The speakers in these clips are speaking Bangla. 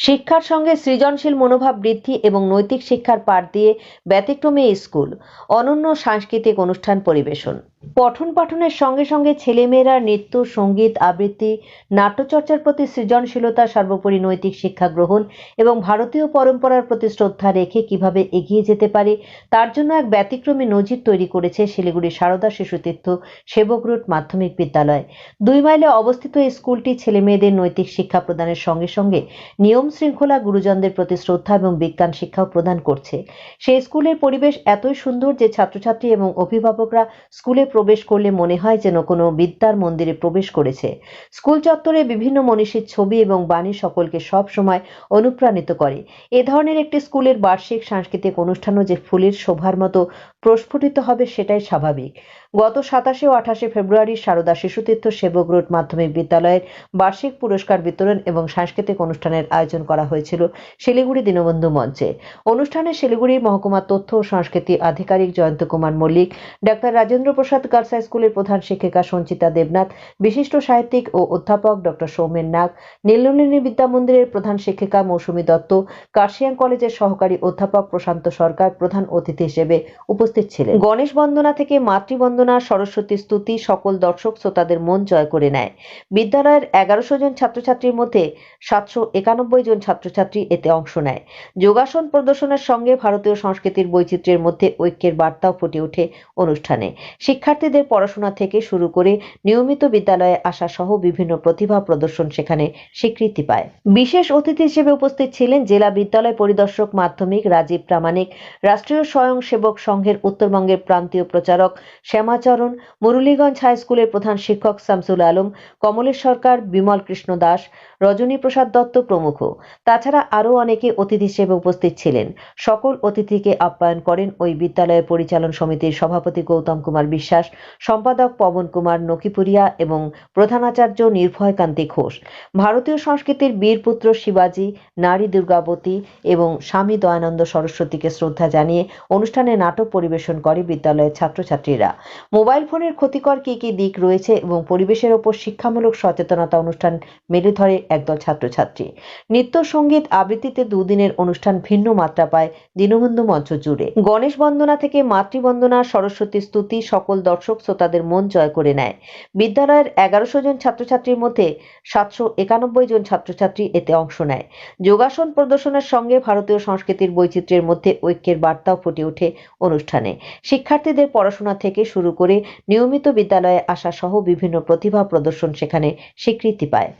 শিক্ষার সঙ্গে সৃজনশীল মনোভাব বৃদ্ধি এবং নৈতিক শিক্ষার পাঠ দিয়ে ব্যতিক্রমী স্কুল, অনন্য সাংস্কৃতিক অনুষ্ঠান পরিবেশন। পঠন পাঠনের সঙ্গে সঙ্গে ছেলেমেয়েরা নৃত্য, সংগীত, আবৃত্তি, নাট্যচর্চার প্রতি সৃজনশীলতা, সর্বোপরি নৈতিক শিক্ষা গ্রহণ এবং ভারতীয় পরম্পরার প্রতি শ্রদ্ধা রেখে কীভাবে এগিয়ে যেতে পারে, তার জন্য এক ব্যতিক্রমী নজির তৈরি করেছে শিলিগুড়ি সারদা শিশুতীর্থ সেবক রুট মাধ্যমিক বিদ্যালয়। দুই মাইলে অবস্থিত এই স্কুলটি ছেলেমেয়েদের নৈতিক শিক্ষা প্রদানের সঙ্গে সঙ্গে নিয়ম শৃঙ্খলা গুরুজনদের প্রতি শ্রদ্ধা এবং বিজ্ঞান শিক্ষাও প্রদান করছে। সেই স্কুলের পরিবেশ এতই সুন্দর যে ছাত্রছাত্রী এবং অভিভাবকরা স্কুলে প্রবেশ করলে মনে হয় যেন কোনো বিদ্যার মন্দিরে প্রবেশ করেছে। স্কুল চত্বরে বিভিন্ন মনীষীর ছবি এবং বাণী সকলকে সব সময় অনুপ্রাণিত করে। এ ধরনের একটি স্কুলের বার্ষিক সাংস্কৃতিক অনুষ্ঠানও যে ফুলের শোভার মতো প্রস্ফুটিত হবে সেটাই স্বাভাবিক। গত সাতাশে ও আঠাশে ফেব্রুয়ারি সারদা শিশুতীর্থ সেবক রোড মাধ্যমিক বিদ্যালয়ের বার্ষিক পুরস্কার বিতরণ এবং সাংস্কৃতিক অনুষ্ঠানের আয়োজন করা হয়েছিল শিলিগুড়ি দীনবন্ধু মঞ্চে। অনুষ্ঠানে শিলিগুড়ি মহকুমা তথ্য ও সংস্কৃতি আধিকারিক Jayanta Kumar Mallick, doctor Rajendra Prasad girls high স্কুলের প্রধান শিক্ষিকা সঞ্চিতা দেবনাথ, বিশিষ্ট সাহিত্যিক ও অধ্যাপক ডক্টর সৌমেন নাগ, নীলনলিনী বিদ্যা মন্দিরের প্রধান শিক্ষিকা মৌসুমী দত্ত, কার্শিয়াং কলেজের সহকারী অধ্যাপক প্রশান্ত সরকার প্রধান অতিথি হিসেবে উপস্থিত ছিলেন। গণেশ বন্দনা থেকে মাতৃবন্দনা সরস্বতী স্তুতি, সকল দর্শক শ্রোতাদের মন জয় করে নেয়। বিদ্যালয়ের এগারোশো জন ছাত্রছাত্রীর মধ্যে সাতশো একানব্বই জন ছাত্রছাত্রী এতে অংশ নেয়। যোগাসন প্রদর্শনের সঙ্গে ভারতীয় সংস্কৃতির বৈচিত্র্যের মধ্যে ঐক্যের বার্তাও ফুটে ওঠে অনুষ্ঠানে। শিক্ষার্থীদের পড়াশোনা থেকে শুরু করে নিয়মিত বিদ্যালয়ে আসা সহ বিভিন্ন প্রতিভা প্রদর্শন সেখানে স্বীকৃতি পায়। বিশেষ অতিথি হিসেবে উপস্থিত ছিলেন জেলা বিদ্যালয় পরিদর্শক মাধ্যমিক রাজীব প্রামাণিক, রাষ্ট্রীয় স্বয়ংসেবক সংঘের উত্তরবঙ্গের প্রান্তীয় প্রচারক শ্যামাচরণ, মুরলীগঞ্জ হাই স্কুলের প্রধান শিক্ষক শামসুল আলম, কমলেশ সরকার, বিমল কৃষ্ণ দাস, রজনী প্রসাদ দত্ত প্রমুখ। তাছাড়া আরও অনেকে অতিথি হিসেবে উপস্থিত ছিলেন। সকল অতিথিকে আপ্যায়ন করেন ওই বিদ্যালয়ের পরিচালন সমিতির সভাপতি গৌতম কুমার বিশ্বাস, সম্পাদক পবন কুমার নকিপুরিয়া এবং প্রধানাচার্য নির্ভয় কান্তি ঘোষ। ভারতীয় সংস্কৃতির বীরপুত্র শিবাজী, নারী দুর্গাবতী এবং স্বামী দয়ানন্দ সরস্বতীকে শ্রদ্ধা জানিয়ে অনুষ্ঠানে নাটক পরিবেশন করে বিদ্যালয়ের ছাত্রছাত্রীরা। মোবাইল ফোনের ক্ষতিকর কী কী দিক রয়েছে এবং পরিবেশের ওপর শিক্ষামূলক সচেতনতা অনুষ্ঠান মেলে ধরে একদল ছাত্রছাত্রী। নৃত্য, সংগীত আবৃত্তিতে দুদিনের অনুষ্ঠান ভিন্ন মাত্রা পায় দীনবন্ধু মঞ্চ জুড়ে। গণেশ বন্দনা থেকে মাতৃবন্দনা, সরস্বতী স্তুতি সকল দর্শক শ্রোতাদের মন জয় করে নেয়। বিদ্যালয়ের এগারোশো জন ছাত্রছাত্রীর মধ্যে সাতশো একানব্বই জন ছাত্রছাত্রী এতে অংশ নেয়। যোগাসন প্রদর্শনের সঙ্গে ভারতীয় সংস্কৃতির বৈচিত্র্যের মধ্যে ঐক্যের বার্তাও ফুটে ওঠে অনুষ্ঠানে। শিক্ষার্থীদের পড়াশোনা থেকে শুরু করে নিয়মিত বিদ্যালয়ে আসা সহ বিভিন্ন প্রতিভা প্রদর্শন সেখানে স্বীকৃতি পায়।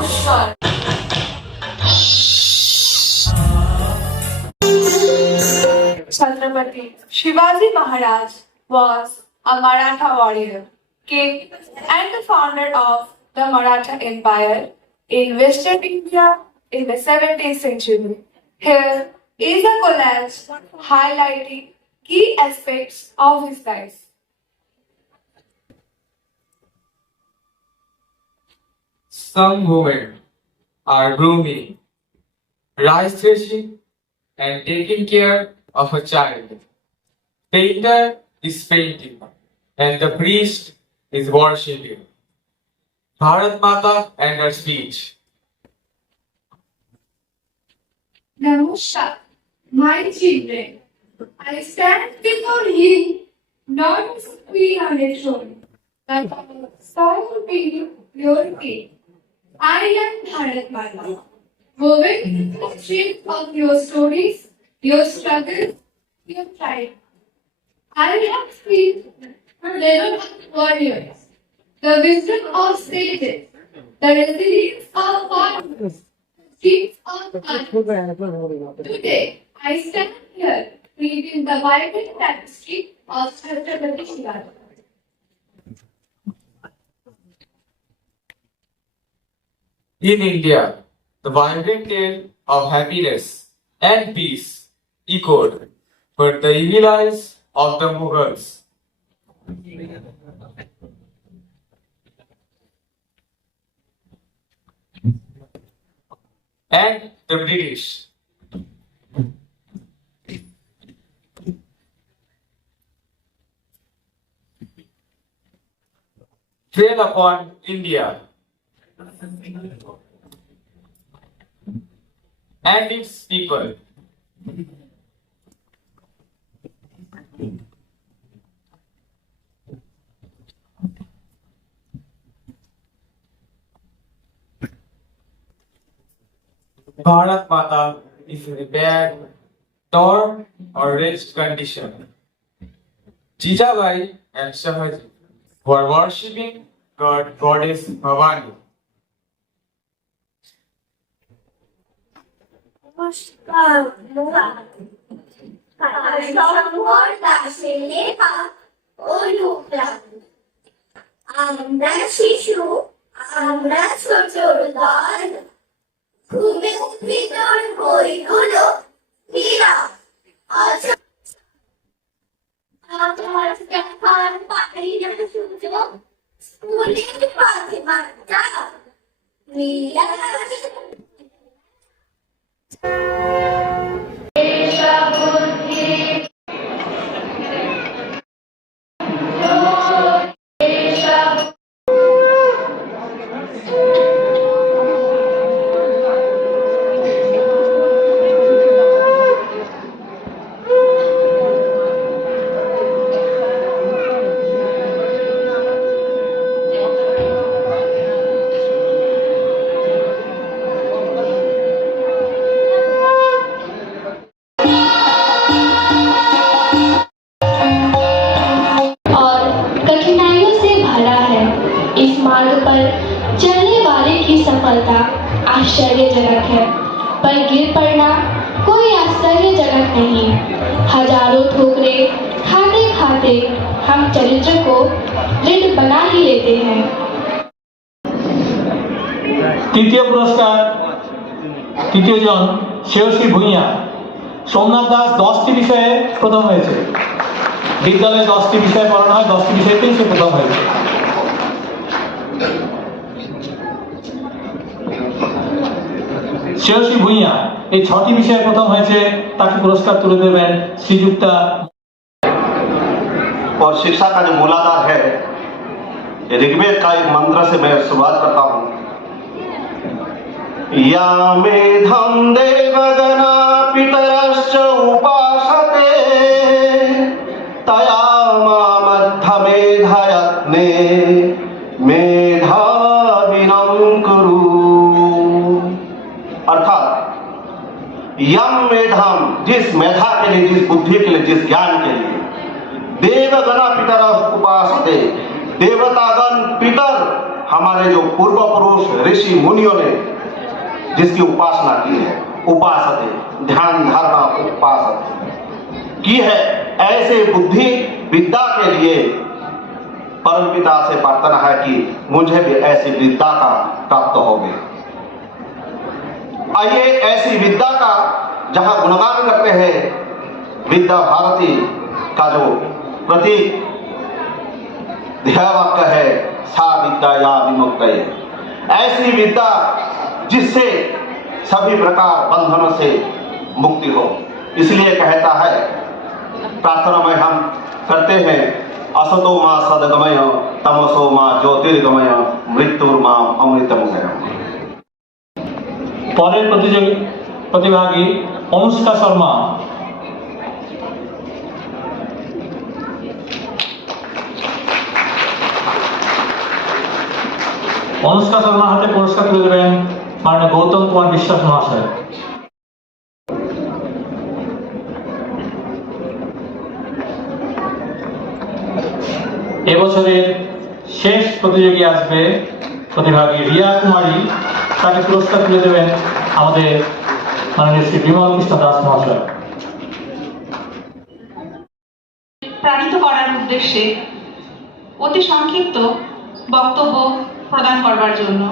নমস্কার Shivaji Maharaj was a Maratha warrior, king, and the founder of the Maratha Empire in Western India in the 17th century. Here is a collage highlighting key aspects of his life. Some women are grooming, rice threshing, and taking care of a child. Painter is painting, and the priest is worshipping. Bharat Mata and her speech. Namaskar, my children. I stand before you not to be a throne, but to be your king. I am Bharat Mata, woven strength of your stories, your struggles, your pride. I have seen the level of warriors, the wisdom of sages, the resilience of farmers, streets of us. Today, I stand here reading the vibrant tapestry of Chhatrapati Shivaji. In India, the vibrant tale of happiness and peace echoed, but the evil eyes of the Mughals. And the British. Trail upon India and its people. Bharat Mata is in a bad, torn, or wretched condition. Jijabai and Shahaji were worshipping God Goddess Bhavani. আমরা শিশু আমরা ছোট দল ঘুমে ভিতর বইগুলো হীরা স্কুলের পাশে বাচ্চা Música শ্রেয়সী ভূঁইয়া সোমনাথ দাস দশটি বিষয়ে প্রথম হয়েছে বিদ্যালয়ে দশটি বিষয় পড়ানো হয় দশটি বিষয়তেই সে প্রথম হয়েছে শ্রেয়সী ভূঁইয়া এই ছটি বিষয়ে প্রথম হয়েছে তাকে পুরস্কার তুলে দেবেন শ্রীযুক্তা और शिक्षा का जो मूलाधार है ऋग्वेद का एक मंत्र से मैं शुरुआत करता हूं या मेधम देवगना पितरश्च उपासते तया मामद्धमेधयत्ने मेधाविनं कुरु अर्थात यम मेधाम जिस मेधा के लिए जिस बुद्धि के लिए जिस ज्ञान के लिए देवगण पितर उपास देवतागण पितर हमारे जो पूर्व पुरुष ऋषि मुनियों ने जिसकी उपासना की है। उपासते, ध्यान धारणा उपासते। की है? ऐसे बुद्धि विद्या के लिए परम पिता से प्रार्थना है कि मुझे भी ऐसी विद्या का प्राप्त हो गए आइए ऐसी विद्या का जहाँ गुणगान करते हैं, विद्या भारती का जो प्रतीक ध्येयवाक्य है, सा विद्या या विमुक्त ऐसी विद्या जिससे सभी प्रकार बंधनों से मुक्ति हो इसलिए कहता है प्रार्थना में हम करते हैं असतो माँ सदगमय तमसो माँ ज्योतिर्गमय मृत्युर माँ अमृतमय পরের প্রতিযোগী প্রতিভাগী অনুষ্কা শর্মা অনুষ্কা শর্মা হাতে পুরস্কার তুলে দেবেন মাননীয় গৌতম কুমার বিশ্বাস মহাশয়। এবছরের শেষ প্রতিযোগী আসবে প্রতিভাগী রিয়া কুমারী। তাকে পুরস্কার তুলে দেবেন আমাদের মাননীয় শ্রী বিমল কৃষ্ণ দাস মহাশয়। প্রাণিত করার উদ্দেশ্যে অতি সংক্ষিপ্ত বক্তব্য প্রদান করবার জন্য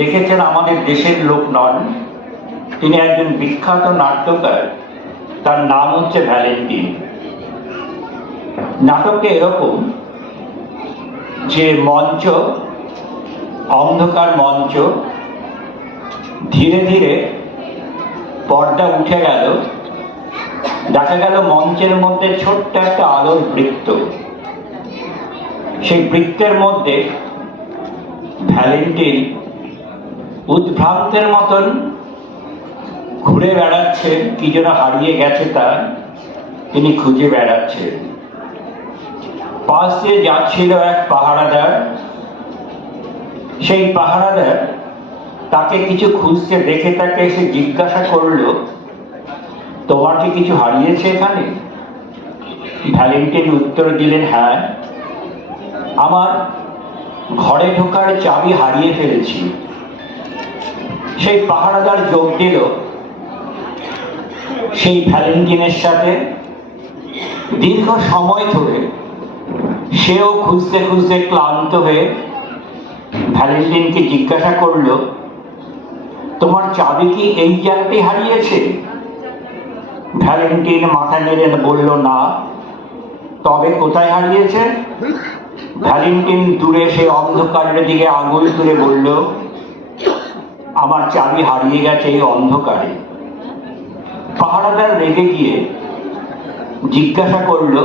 লিখেছেন আমাদের দেশের লোক নন। তিনি একজন বিখ্যাত নাট্যকার। তার নাম হচ্ছে ভ্যালেন্টিন। নাটকটা এরকম যে মঞ্চ, অন্ধকার মঞ্চ, ধীরে ধীরে পর্দা উঠে গেল। দেখা গেল মঞ্চের মধ্যে ছোট্ট একটা আলোর বৃত্ত। সেই বৃত্তের মধ্যে ভ্যালেন্টিন উদ্ভ্রান্তের মতন ঘুরে বেড়াচ্ছে, কি যেন হারিয়ে গেছে তার, তিনি খুঁজে বেড়াচ্ছে পাশ দিয়ে যাচ্ছিল এক পাহারাদার। সেই পাহারাদার তাকে কিছু খুঁজতে দেখে তাকে এসে জিজ্ঞাসা করল, তোমার কি কিছু হারিয়েছে এখানে? ভ্যালেন্টিন উত্তর দিলেন হ্যাঁ আমার ঘরে ঢোকার চাবি হারিয়ে ফেলেছি। সেই পাহারাদার যোগ দিল। সেই ভ্যালেন্টিনের সাথে দীর্ঘ সময় ধরে সেও খুঁজতে খুঁজতে ক্লান্ত হয়ে ভ্যালেন্টিনকে জিজ্ঞাসা করল, তোমার চাবি কি এই জায়গাতেই হারিয়েছে? ভ্যালেন্টিন মাথা নেড়ে বলল, না। তবে কোথায় হারিয়েছে? ভ্যালেন্টিন দূরে সে অন্ধকারের দিকে আঙুল তুলে বলল আমার চাবি হারিয়ে গেছে এই অন্ধকারে। পাহারাদার রেগে গিয়ে জিজ্ঞাসা করল,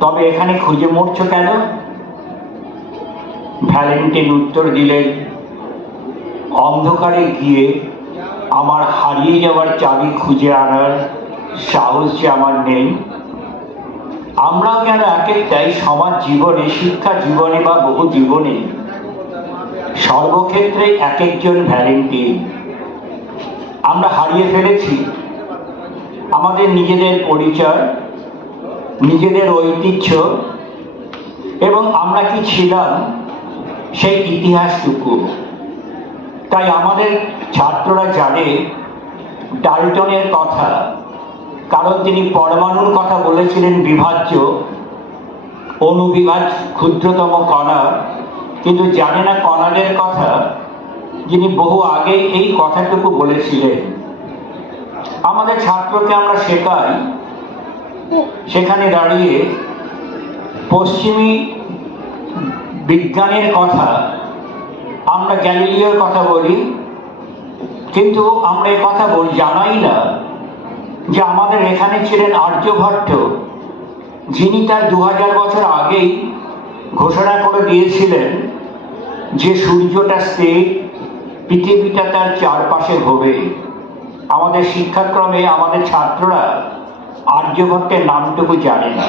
তবে এখানে খুঁজে মরছ কেন? ভ্যালেন্টিন উত্তর দিলেন, অন্ধকারে গিয়ে আমার হারিয়ে যাওয়ার চাবি খুঁজে আনার সাহস যে আমার নেই। আমরাও যেন এক একটাই সমাজ জীবনে, শিক্ষা জীবনে বা বহু জীবনে সর্বক্ষেত্রে এক একজন ভ্যালেন্টিন। আমরা হারিয়ে ফেলেছি। আমাদের নিজেদের পরিচয়, নিজেদের ঐতিহ্য, এবং আমরা কি ছিলাম সেই ইতিহাসটুকু। তাই আমাদের ছাত্ররা জানে, ডাল্টনের কথা, কারণ তিনি পরমাণুর কথা বলেছিলেন বিভাজ্য অনুবিভাজ ক্ষুদ্রতম কণা। কিন্তু জানে না কণাদের কথা, যিনি বহু আগে এই কথাটুকু বলেছিলেন। আমাদের ছাত্রকে আমরা শেখাই, সেখানে দাঁড়িয়ে পশ্চিমী বিজ্ঞানের কথা, আমরা গ্যালিলিওর কথা বলি, কিন্তু আমরা এ কথা বল, জানাই না যে আমাদের এখানে ছিলেন আর্যভট্ট যিনি তার দু হাজার বছর আগেই ঘোষণা করে দিয়েছিলেন যে সূর্যটা স্থির পৃথিবীটা তার চারপাশে ঘোরে। আমাদের শিক্ষাক্রমে আমাদের ছাত্ররা আর্যভট্টের নামটুকু জানে না।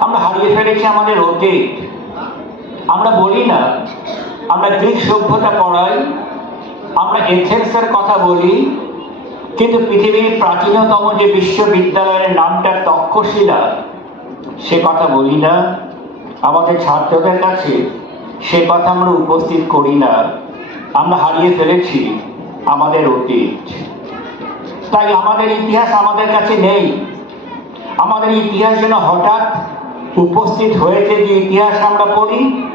আমরা হারিয়ে ফেলেছি আমাদের অতীত আমরা বলি না, আমরা গ্রিক সভ্যতা পড়াই, আমরা এথেন্সের কথা বলি, কিন্তু পৃথিবীর প্রাচীনতম যে বিশ্ববিদ্যালয়ের নামটা তক্ষশিলা, সে কথা বলি না। আমাদের ছাত্রদের কাছে সে কথা আমরা উপস্থিত করি না। আমরা হারিয়ে ফেলেছি আমাদের অতীত। তাই আমাদের ইতিহাস আমাদের কাছে নেই। আমাদের ইতিহাস যেন হঠাৎ উপস্থিত হয়েছে যে ইতিহাস আমরা পড়ি,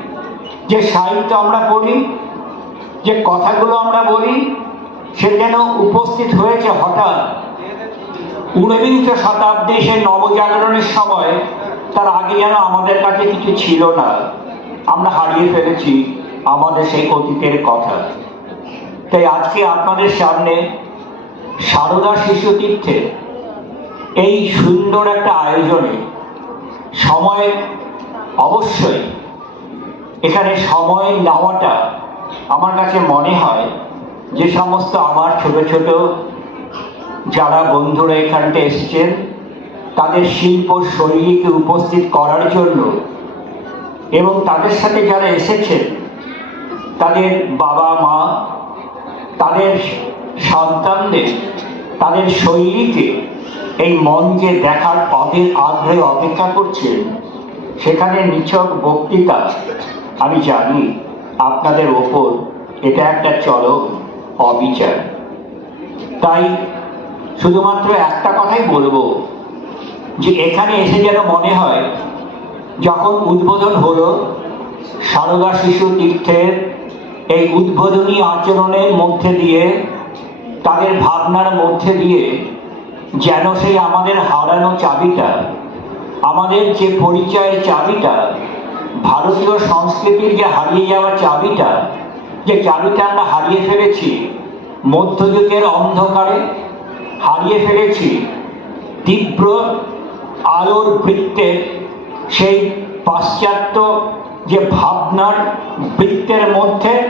যে সাহিত্য আমরা পড়ি, যে কথাগুলো আমরা বলি, সে যেন উপস্থিত হয়েছে হঠাৎ। ঊনবিংশ শতাব্দী সেই নবজাগরণের সময় তার আগে যেন আমাদের কাছে কিছু ছিল না। আমরা হারিয়ে ফেলেছি আমাদের সেই অতীতের কথা। তাই আজকে আপনাদের সামনে সারদা শিশু তীর্থে এই সুন্দর একটা আয়োজনে সময় অবশ্যই এখানে সময় নেওয়াটা আমার কাছে মনে হয় যে সমস্ত আমার ছোট ছোট যারা বন্ধুরা এখানটা এসেছেন, তাদের শিল্প শৈলীকে উপস্থিত করার জন্য এবং তাদের সাথে যারা এসেছেন তাদের বাবা মা, তাদের সন্তানদের, তাদের শৈলীকে এই মঞ্চে দেখার পদের আগ্রহে অপেক্ষা করছে সেখানে নিছক বক্তৃতা। আমি জানি আপনাদের ওপর এটা একটা চরম অবিচার। তাই শুধুমাত্র একটা কথাই বলব যে এখানে এসে যেন মনে হয় যখন উদ্বোধন হলো, সারদা শিশু তীর্থের এই উদ্বোধনী আচরণের মধ্যে দিয়ে, তাদের ভাবনার মধ্যে দিয়ে যেন সেই আমাদের হারানো চাবিটা, আমাদের যে পরিচয়ের চাবিটা, ভারতীয় সংস্কৃতির যে হারিয়ে যাওয়া চাবিটা, যে চাবিটা আমরা হারিয়ে ফেলেছি, মধ্যযুগের অন্ধকারে হারিয়ে ফেলেছি, তীব্র আলোর বৃত্তের সেই পাশ্চাত্য যে ভাবনার বৃত্তের মধ্যে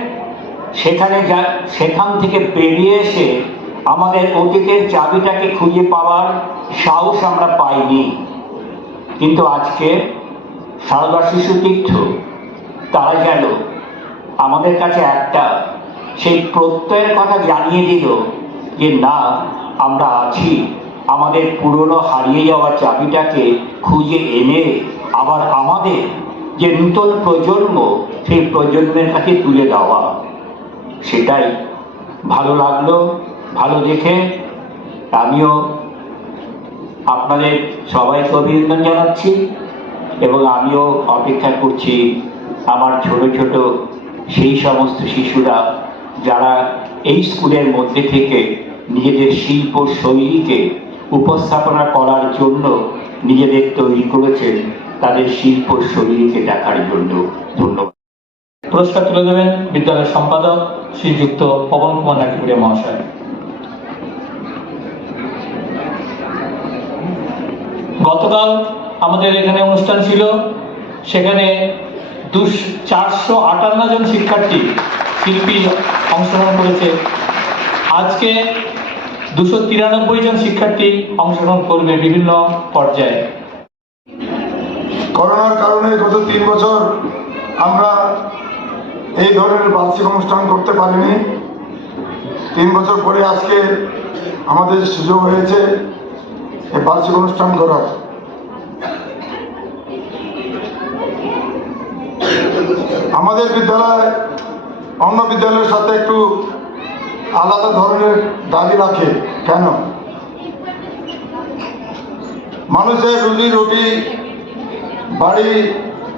সেখানে যা, সেখান থেকে বেরিয়ে এসে আমাদের অতীতের চাবিটাকে খুঁজে পাওয়ার সাহস আমরা পাইনি। কিন্তু আজকে সারদা শিশু তীর্থ, তারা যেন আমাদের কাছে একটা, সেই প্রত্যয়ের কথা জানিয়ে দিল যে, না, আমরা আছি। আমাদের পুরনো হারিয়ে যাওয়া চাবিটাকে খুঁজে এনে আবার আমাদের যে নূতন প্রজন্ম, সেই প্রজন্মের কাছে তুলে দেওয়া। সেটাই ভালো লাগল, ভালো দেখে। আমিও আপনাদের সবাইকে অভিনন্দন জানাচ্ছি এবং আমিও অপেক্ষা করছি আমার ছোট ছোট সেই সমস্ত শিশুরা যারা এই স্কুলের মধ্যে থেকে নিজেদের শিল্প শৈলীকে উপস্থাপনা করার জন্য নিজেদের তৈরি করেছেন। তাদের শিল্প শৈলীকে দেখার জন্য ধন্যবাদ। পুরস্কার তুলে দেবেন বিদ্যালয়ের সম্পাদক শ্রীযুক্ত পবন কুমার নাকিপুরিয়া মহাশয়। গতকাল আমাদের এখানে অনুষ্ঠান ছিল, সেখানে চারশো আটান্ন জন শিক্ষার্থী শিল্পী অংশগ্রহণ করেছে। আজকে দুশো তিরানব্বই জন শিক্ষার্থী অংশগ্রহণ করবে বিভিন্ন পর্যায়ে। করোনার কারণে গত তিন বছর আমরা এই ধরনের বার্ষিক অনুষ্ঠান করতে পারিনি। তিন বছর পরে আজকে আমাদের সুযোগ হয়েছে এই বার্ষিক অনুষ্ঠান করার। আমাদের বিদ্যালয়, অন্য বিদ্যালয়ের সাথে একটু আলাদা ধরনের দাবি রাখে। কেন? মানুষের রুজি রুটি বাড়ি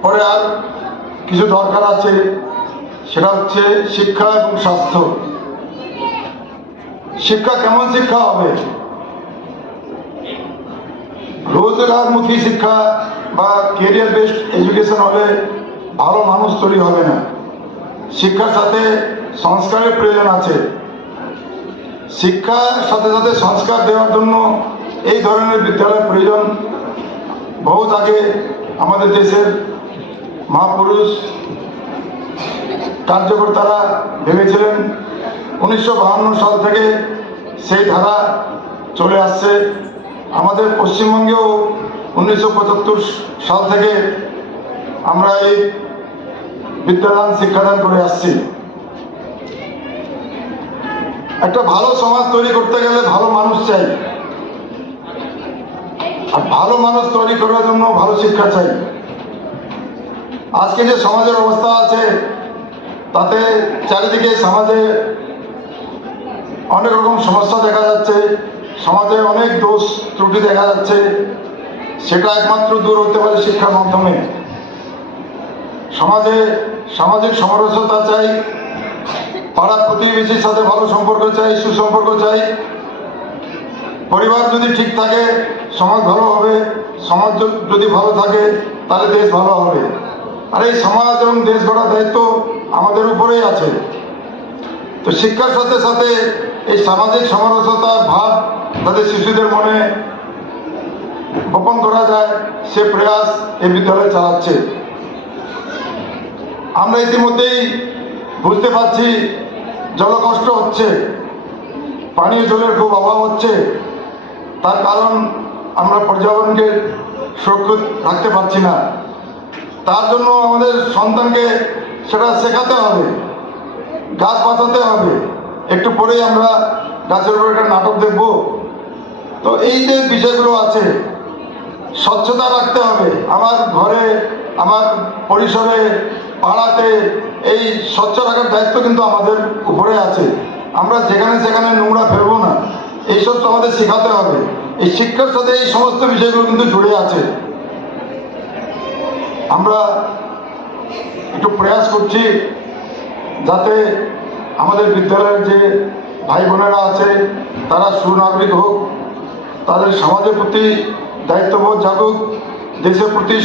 পরে আর কিছু দরকার আছে, সেটা হচ্ছে শিক্ষা এবং স্বাস্থ্য। শিক্ষা কেমন শিক্ষা হবে? রোজগারমুখী শিক্ষা বা কেরিয়ার বেসড এডুকেশন হলে ভালো মানুষ তৈরি হবে না। শিক্ষার সাথে সংস্কারের প্রয়োজন আছে। শিক্ষার সাথে সাথে সংস্কার দেওয়ার জন্য এই ধরনের বিদ্যালয়ের প্রয়োজন বহুত আগে আমাদের দেশের মহাপুরুষ কার্যকর্তারা ভেবেছিলেন। উনিশশো সাল থেকে সেই ধারা চলে আসছে। আমাদের পশ্চিমবঙ্গেও উনিশশো পঁচাত্তর সাল থেকে আমরা এই বিদ্যাদান শিক্ষাদান করে আসছি। একটা ভালো সমাজ তৈরি করতে গেলে ভালো মানুষ চাই। আর ভালো মানুষ তৈরি করার জন্য ভালো শিক্ষা চাই। আজকে যে সমাজের অবস্থা আছে, তাতে চারিদিকে সমাজে অনেক রকম সমস্যা দেখা যাচ্ছে, সমাজে অনেক দোষ ত্রুটি দেখা যাচ্ছে, সেটা একমাত্র দূর হতে পারে শিক্ষার মাধ্যমে। সমাজে সামাজিক সমরসতা চাই, পাড়া প্রতিবেশীর সাথে ভালো সম্পর্ক চাই, সুসম্পর্ক চাই পরিবার যদি ঠিক থাকে, সমাজ ভালো হবে, সমাজ যদি ভালো থাকে, তাহলে দেশ ভালো হবে। আর এই সমাজ এবং দেশ গড়ার দায়িত্ব আমাদের উপরেই আছে। তো শিক্ষার সাথে সাথে এই সামাজিক সমরসতার ভাব তাদের শিশুদের মনে বপন করা যায়, সে প্রয়াস এই বিদ্যালয় চালাচ্ছে। আমরা ইতিমধ্যেই বুঝতে পারছি, জলকষ্ট হচ্ছে, পানীয় জলের খুব অভাব হচ্ছে। তার কারণ আমরা পর্যাবরণকে সুরক্ষিত রাখতে পারছি না। তার জন্য আমাদের সন্তানকে সেটা শেখাতে হবে, গাছ বাঁচাতে হবে। একটু পরেই আমরা গাছের উপর একটা নাটক দেখব। তো এই যে বিষয়গুলো আছে, স্বচ্ছতা রাখতে হবে। আমার ঘরে, আমার পরিসরে, পাড়াতে এই স্বচ্ছ রাখার দায়িত্ব কিন্তু আমাদের উপরে আছে। আমরা যেখানে সেখানে নোংরা ফেলব না। এইসব তো আমাদের শেখাতে হবে। এই শিক্ষার সাথে এই সমস্ত বিষয়গুলো কিন্তু জুড়ে আছে। আমরা একটু প্রয়াস করছি যাতে আমাদের বিদ্যালয়ের যে ভাই বোনেরা আছে, তারা সুনাগরিক হোক, তাদের সমাজের প্রতি দায়িত্ববোধ জাগুক, দেশের প্রতি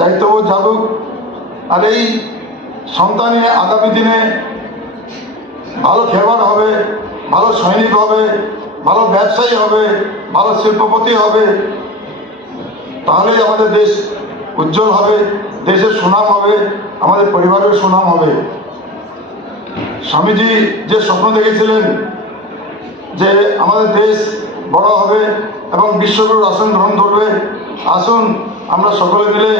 দায়িত্ববোধ জাগুক। আর এই সন্তানে আগামী দিনে ভালো খেলোয়াড় হবে, ভালো সৈনিক হবে ভালো ব্যবসায়ী হবে, ভালো শিল্পপতি হবে, তাহলেই আমাদের দেশ উজ্জ্বল হবে, দেশের সুনাম হবে, আমাদের পরিবারের সুনাম হবে। স্বামীজি যে স্বপ্ন দেখেছিলেন যে আমাদের দেশ বড় হবে এবং বিশ্বগুরুর আসন গ্রহণ করবে, আসুন আমরা সকলে মিলে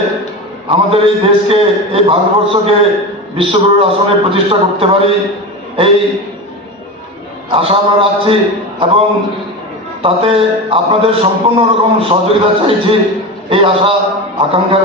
আমাদের এই দেশকে, এই ভারতবর্ষকে বিশ্বগুরুর আসনে প্রতিষ্ঠা করতে পারি। এই আশা আমরা রাখছি এবং তাতে আপনাদের সম্পূর্ণ রকম সহযোগিতা চাইছি। এই আশা আকাঙ্ক্ষা